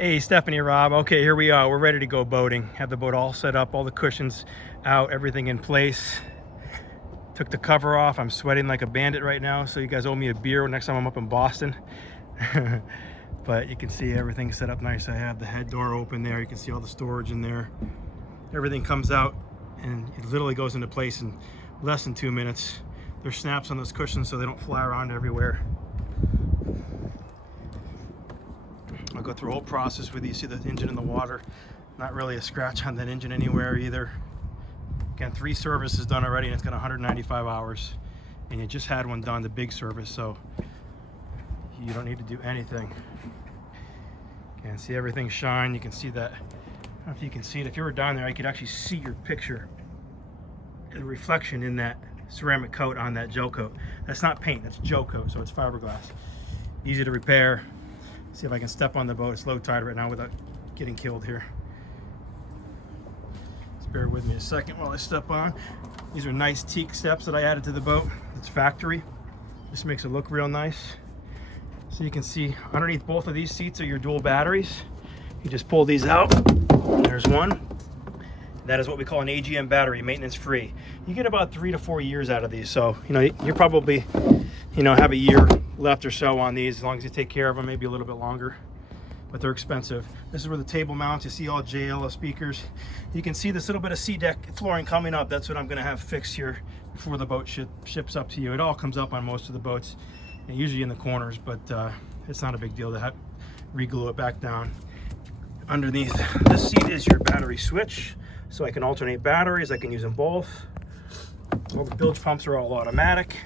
Hey, Stephanie, Rob. Okay, here we are. We're ready to go boating. Have the boat all set up, all the cushions out, everything in place. Took the cover off. I'm sweating like a bandit right now, so you guys owe me a beer next time I'm up in Boston. But you can see everything set up nice. I have the head door open there. You can see all the storage in there. Everything comes out and it literally goes into place in less than 2 minutes. There's snaps on those cushions so they don't fly around everywhere. I'll go through a whole process with you. See the engine in the water. Not really a scratch on that engine anywhere either. Again, 3 services done already, and it's got 195 hours. And you just had one done, the big service, so you don't need to do anything. Again, see everything shine. You can see that. I don't know if you can see it. If you were down there, I could actually see your picture, the reflection in that ceramic coat on that gel coat. That's not paint, that's gel coat, so it's fiberglass. Easy to repair. See if I can step on the boat. It's low tide right now without getting killed here. Just bear with me a second while I step on. These are nice teak steps that I added to the boat. It's factory. This makes it look real nice. So you can see underneath both of these seats are your dual batteries. You just pull these out. There's one. That is what we call an AGM battery, maintenance free. You get about 3 to 4 years out of these. So, you're probably, have a year left or so on these, as long as you take care of them, maybe a little bit longer, but they're expensive. This is where the table mounts. You see all JLO speakers. You can see this little bit of sea deck flooring coming up. That's what I'm gonna have fixed here before the boat ships up to you. It all comes up on most of the boats, and usually in the corners, but it's not a big deal to re-glue it back down. Underneath this seat is your battery switch, so I can alternate batteries. I can use them both. All the bilge pumps are all automatic.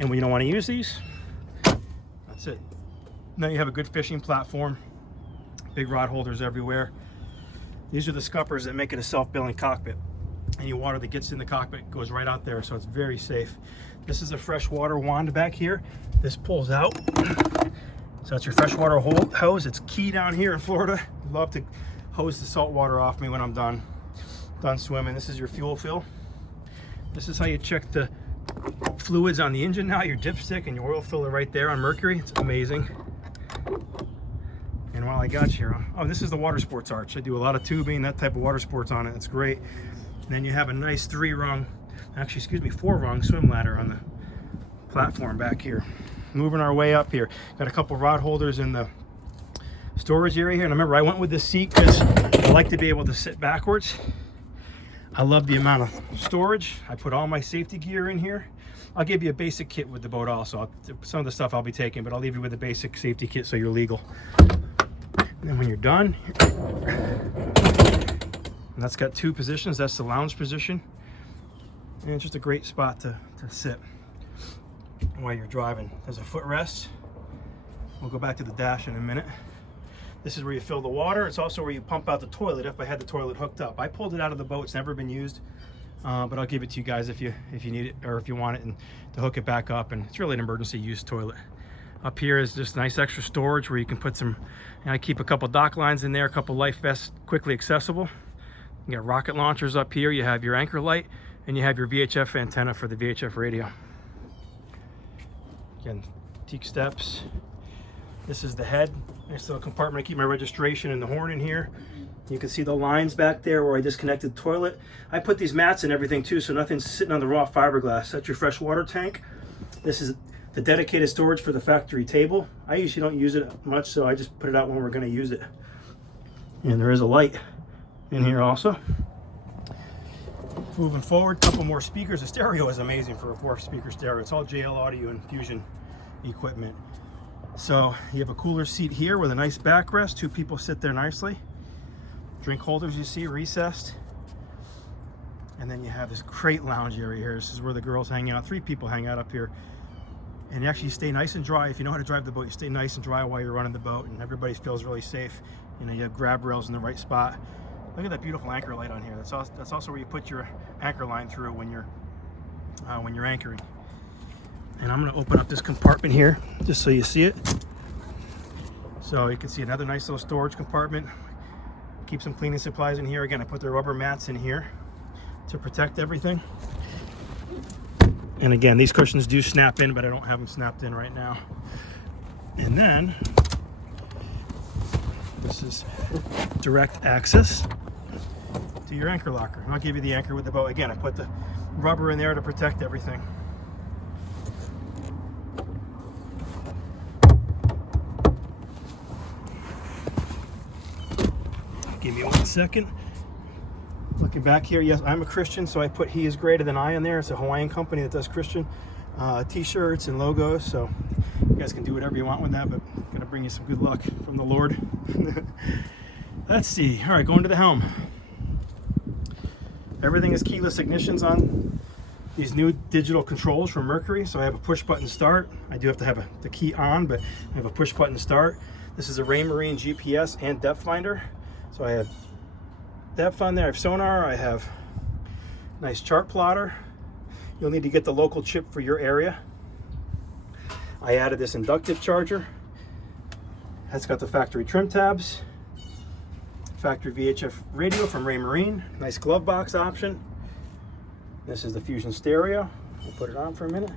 And when you don't want to use these, that's it. Now you have a good fishing platform. Big rod holders everywhere. These are the scuppers that make it a self-bailing cockpit. Any water that gets in the cockpit goes right out there, so it's very safe. This is a freshwater wand back here. This pulls out. So that's your freshwater hose. It's key down here in Florida. I'd love to hose the salt water off me when I'm done swimming. This is your fuel fill. This is how you check the fluids on the engine now. Your dipstick and your oil filler right there on Mercury. It's amazing. And while I got you here, this is the water sports arch. I do a lot of tubing, that type of water sports on it. It's great. And then you have a nice 4-rung swim ladder on the platform back here. Moving our way up here. Got a couple rod holders in the storage area here. And remember, I went with this seat because I like to be able to sit backwards. I love the amount of storage. I put all my safety gear in here. I'll give you a basic kit with the boat also. Some of the stuff I'll be taking, but I'll leave you with a basic safety kit so you're legal. And then when you're done, and that's got 2 positions. That's the lounge position. And it's just a great spot to sit while you're driving. There's a footrest. We'll go back to the dash in a minute. This is where you fill the water. It's also where you pump out the toilet if I had the toilet hooked up. I pulled it out of the boat. It's never been used, but I'll give it to you guys if you need it or if you want it, and to hook it back up. And it's really an emergency use toilet. Up here is just nice extra storage where you can put some, I keep a couple dock lines in there, a couple life vests quickly accessible. You got rocket launchers up here. You have your anchor light, and you have your VHF antenna for the VHF radio. Again, teak steps. This is the head. Nice little compartment. I keep my registration and the horn in here. You can see the lines back there where I disconnected the toilet. I put these mats and everything too, so nothing's sitting on the raw fiberglass. That's your fresh water tank. This is the dedicated storage for the factory table. I usually don't use it much, so I just put it out when we're going to use it. And there is a light in here also. Moving forward, a couple more speakers. The stereo is amazing for a 4-speaker stereo. It's all JL Audio and Fusion equipment. So you have a cooler seat here with a nice backrest. 2 people sit there nicely. Drink holders you see recessed. And then you have this great lounge area here. This is where the girls hang out. 3 people hang out up here. And you actually stay nice and dry. If you know how to drive the boat, you stay nice and dry while you're running the boat, and everybody feels really safe. You have grab rails in the right spot. Look at that beautiful anchor light on here. That's also where you put your anchor line through when you're anchoring. And I'm going to open up this compartment here just so you see it. So you can see another nice little storage compartment. Keep some cleaning supplies in here. Again, I put the rubber mats in here to protect everything. And again, these cushions do snap in, but I don't have them snapped in right now. And then This is direct access to your anchor locker. And I'll give you the anchor with the boat. Again, I put the rubber in there to protect everything. Give me 1 second. Looking back here, yes, I'm a Christian, so I put "He is greater than I" on there. It's a Hawaiian company that does Christian t-shirts and logos, so you guys can do whatever you want with that, but I'm gonna bring you some good luck from the Lord. Let's see. All right, going to the helm. Everything is keyless ignitions on these new digital controls from Mercury. So I have a push button start. I do have to have the key on, but I have a push button start. This is a Raymarine GPS and depth finder. So I have depth on there, I have sonar, I have nice chart plotter. You'll need to get the local chip for your area. I added this inductive charger. It's got the factory trim tabs, factory VHF radio from Raymarine, nice glove box option. This is the Fusion stereo. We'll put it on for a minute.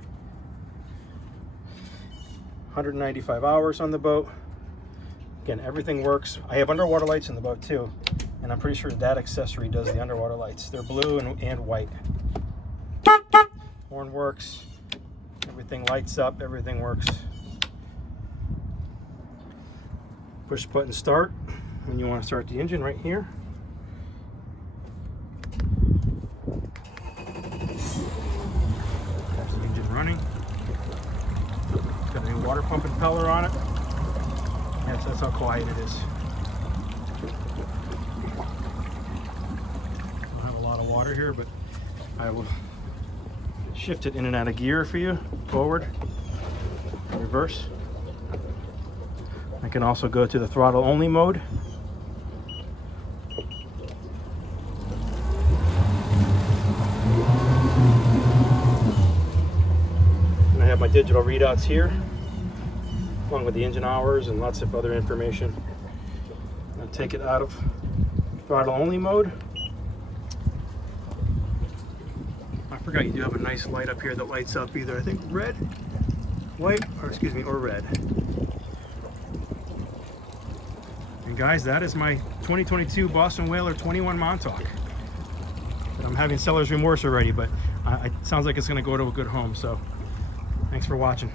195 hours on the boat. Again, everything works. I have underwater lights in the boat too, and I'm pretty sure that accessory does the underwater lights. They're blue and white. Horn works. Everything lights up. Everything works. Push button start when you want to start the engine right here. There's the engine running. Got a new water pump impeller on it. Yes, that's how quiet it is. I don't have a lot of water here, but I will shift it in and out of gear for you. Forward, reverse. I can also go to the throttle only mode. And I have my digital readouts here, along with the engine hours and lots of other information. I'll take it out of throttle only mode. I forgot you do have a nice light up here that lights up either, I think, red, white, or excuse me, or red. And guys, that is my 2022 Boston Whaler 21 Montauk. I'm having seller's remorse already, but it sounds like it's going to go to a good home. So thanks for watching.